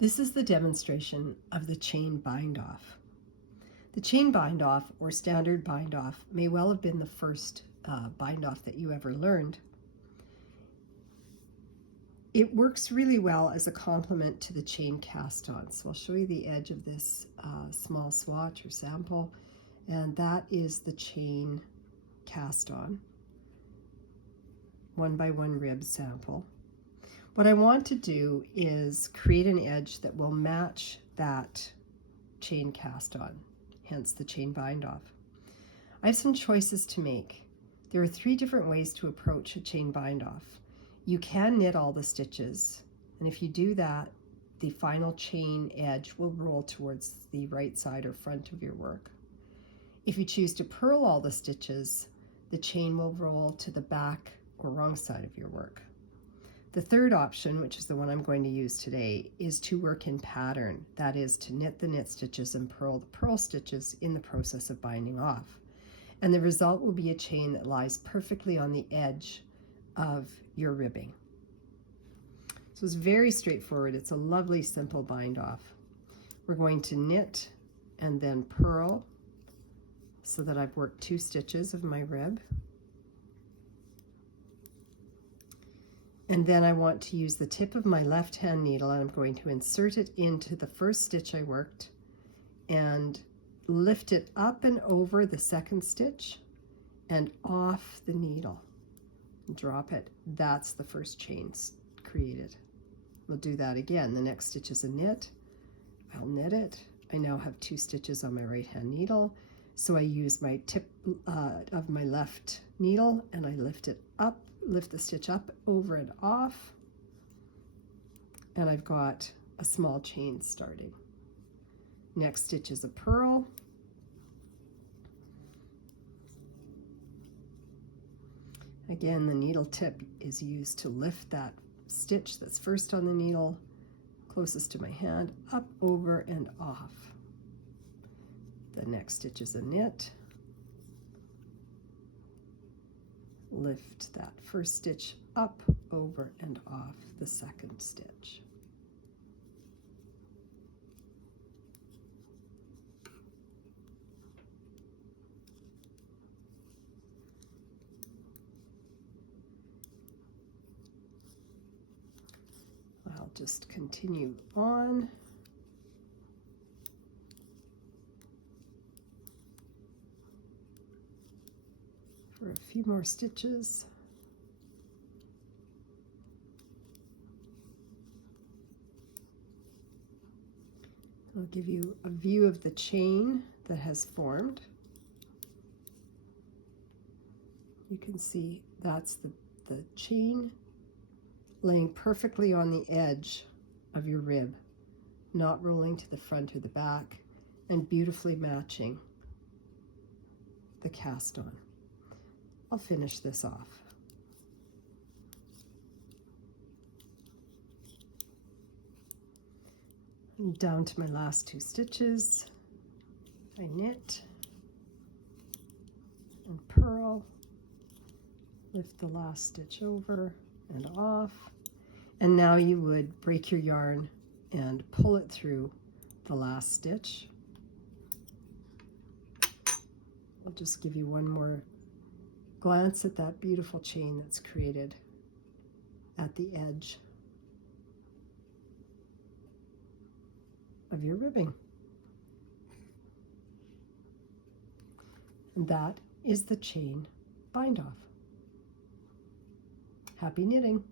This is the demonstration of the chain bind off. The chain bind off, or standard bind off, may well have been the first bind off that you ever learned. It works really well as a complement to the chain cast on. So I'll show you the edge of this small swatch or sample, and that is the chain cast on, 1x1 rib sample. What I want to do is create an edge that will match that chain cast on, hence the chain bind off. I have some choices to make. There are 3 different ways to approach a chain bind off. You can knit all the stitches, and if you do that, the final chain edge will roll towards the right side or front of your work. If you choose to purl all the stitches, the chain will roll to the back or wrong side of your work. The third option, which is the one I'm going to use today, is to work in pattern. That is to knit the knit stitches and purl the purl stitches in the process of binding off. And the result will be a chain that lies perfectly on the edge of your ribbing. So it's very straightforward. It's a lovely, simple bind off. We're going to knit and then purl so that I've worked 2 stitches of my rib. And then I want to use the tip of my left hand needle, and I'm going to insert it into the first stitch I worked and lift it up and over the second stitch and off the needle. Drop it. That's the first chain created. We'll do that again. The next stitch is a knit. I'll knit it. I now have 2 stitches on my right hand needle. So I use my tip of my left needle and I lift it up, lift the stitch up, over and off. And I've got a small chain starting. Next stitch is a purl. Again, the needle tip is used to lift that stitch that's first on the needle, closest to my hand, up, over, and off. The next stitch is a knit. Lift that first stitch up, over, and off the second stitch. I'll just continue on. For a few more stitches. I'll give you a view of the chain that has formed. You can see that's the chain laying perfectly on the edge of your rib, not rolling to the front or the back, and beautifully matching the cast on. I'll finish this off. And down to my last 2 stitches. I knit and purl, lift the last stitch over and off, and now you would break your yarn and pull it through the last stitch. I'll just give you one more glance at that beautiful chain that's created at the edge of your ribbing. And that is the chain bind off. Happy knitting!